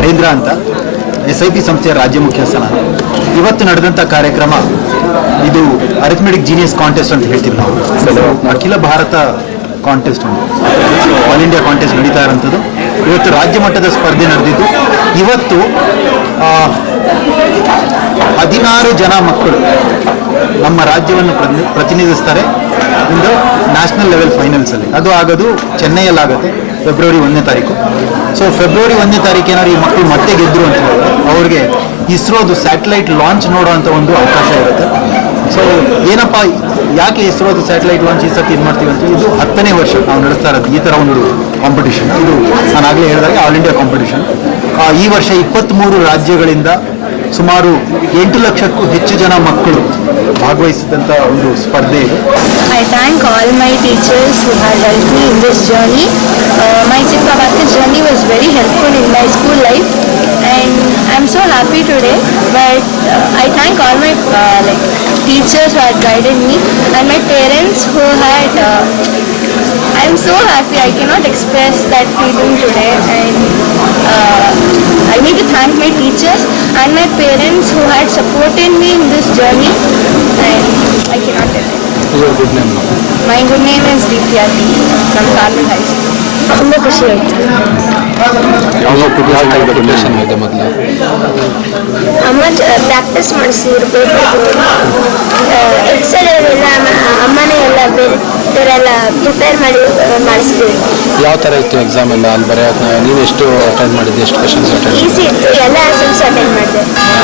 ರವೀಂದ್ರ ಅಂತ S I P ಸಂಸ್ಥೆಯ ರಾಜ್ಯ ಮುಖ್ಯಸ್ಥ ನಾನು ಇವತ್ತು ನಡೆದಂಥ ಕಾರ್ಯಕ್ರಮ ಇದು ಅರಿಥ್ಮೆಟಿಕ್ ಜೀನಿಯಸ್ ಕಾಂಟೆಸ್ಟ್ ಅಂತ ಹೇಳ್ತೀವಿ ನಾವು. ಅಖಿಲ ಭಾರತ ಕಾಂಟೆಸ್ಟ್ ಉಂಟು ಆಲ್ ಇಂಡಿಯಾ ಕಾಂಟೆಸ್ಟ್ ನಡೀತಾ ಇರೋಂಥದ್ದು ಇವತ್ತು ರಾಜ್ಯ ಮಟ್ಟದ ಸ್ಪರ್ಧೆ ನಡೆದಿದ್ದು. ಇವತ್ತು ಹದಿನಾರು ಜನ ಮಕ್ಕಳು ನಮ್ಮ ರಾಜ್ಯವನ್ನು ಪ್ರತಿ- ಪ್ರತಿನಿಧಿಸ್ತಾರೆ. ಇಂದು ನ್ಯಾಷನಲ್ ಲೆವೆಲ್ ಫೈನಲ್ಸಲ್ಲಿ ಅದು ಆಗೋದು ಚೆನ್ನೈಯಲ್ಲಿ ಆಗುತ್ತೆ ಫೆಬ್ರವರಿ ಒಂದನೇ ತಾರೀಕು. ಸೊ ಫೆಬ್ರವರಿ ಒಂದನೇ ತಾರೀಕು ಏನಾದ್ರು ಈ ಮಕ್ಕಳು ಮತ್ತೆ ಗೆದ್ದರು ಅಂತ ಹೇಳಿದ್ರೆ, ಅವ್ರಿಗೆ ಇಸ್ರೋದು ಸ್ಯಾಟಲೈಟ್ ಲಾಂಚ್ ನೋಡೋವಂಥ ಒಂದು ಅವಕಾಶ ಇರುತ್ತೆ. ಸೊ ಏನಪ್ಪ, ಯಾಕೆ ಇಸ್ರೋದು ಸ್ಯಾಟಲೈಟ್ ಲಾಂಚ್ ಈ ಸತಿ ಇದು ಮಾಡ್ತೀವಿ ಅಂತ ಇದು ಹತ್ತನೇ ವರ್ಷ ನಾವು ನಡೆಸ್ತಾ ಇರೋದು ಈ ಥರ ಒಂದು ಕಾಂಪಿಟೇಷನ್ ಇದು ನಾನು ಆಗಲೇ ಹೇಳಿದಾಗ ಆಲ್ ಇಂಡಿಯಾ ಕಾಂಪಿಟೇಷನ್ ಈ ವರ್ಷ ಇಪ್ಪತ್ತ್ಮೂರು ರಾಜ್ಯಗಳಿಂದ ಸುಮಾರು ಎಂಟು ಲಕ್ಷಕ್ಕೂ ಹೆಚ್ಚು ಜನ ಮಕ್ಕಳು ಭಾಗವಹಿಸಿದಂಥ ಒಂದು ಸ್ಪರ್ಧೆ ಇದು. Teachers who have helped me in this journey. Uh, my Sikhavati journey was very helpful in my school life and I'm so happy today. But uh, I thank all my uh, like teachers who had guided me and my parents who had. Uh, I'm so happy. I cannot express that feeling today and uh, I need to thank my teachers and my parents who had supported me in this journey My good name is Ditya T from Carmel High School. ತುಂಬ ಖುಷಿ ಆಯಿತು ಅಮ್ಮ practice ಮಾಡಿಸಿದ್ರು Excel ಎಲ್ಲ ಅಮ್ಮನೇ ಎಲ್ಲ ಬೇರೆ ಬೇರೆಲ್ಲ ಪ್ರಿಪೇರ್ ಮಾಡಿ ಮಾಡಿಸಿದ್ರು ಯಾವ ಥರ ಇತ್ತು ಎಕ್ಸಾಮ್ ಎಲ್ಲ ಅಲ್ಲಿ ಬರೆಯೋಕೆ ನೀವು ಎಷ್ಟು ಅಟೆಂಡ್ ಮಾಡಿದ್ದೆ ಎಷ್ಟು ಕ್ವೆಶನ್ಸ್ ಅಟೆಂಡ್ ಈಸಿ ಇತ್ತು ಎಲ್ಲ ಆಸಮ್ಸ್ ಅಟೆಂಡ್ ಮಾಡಿದೆ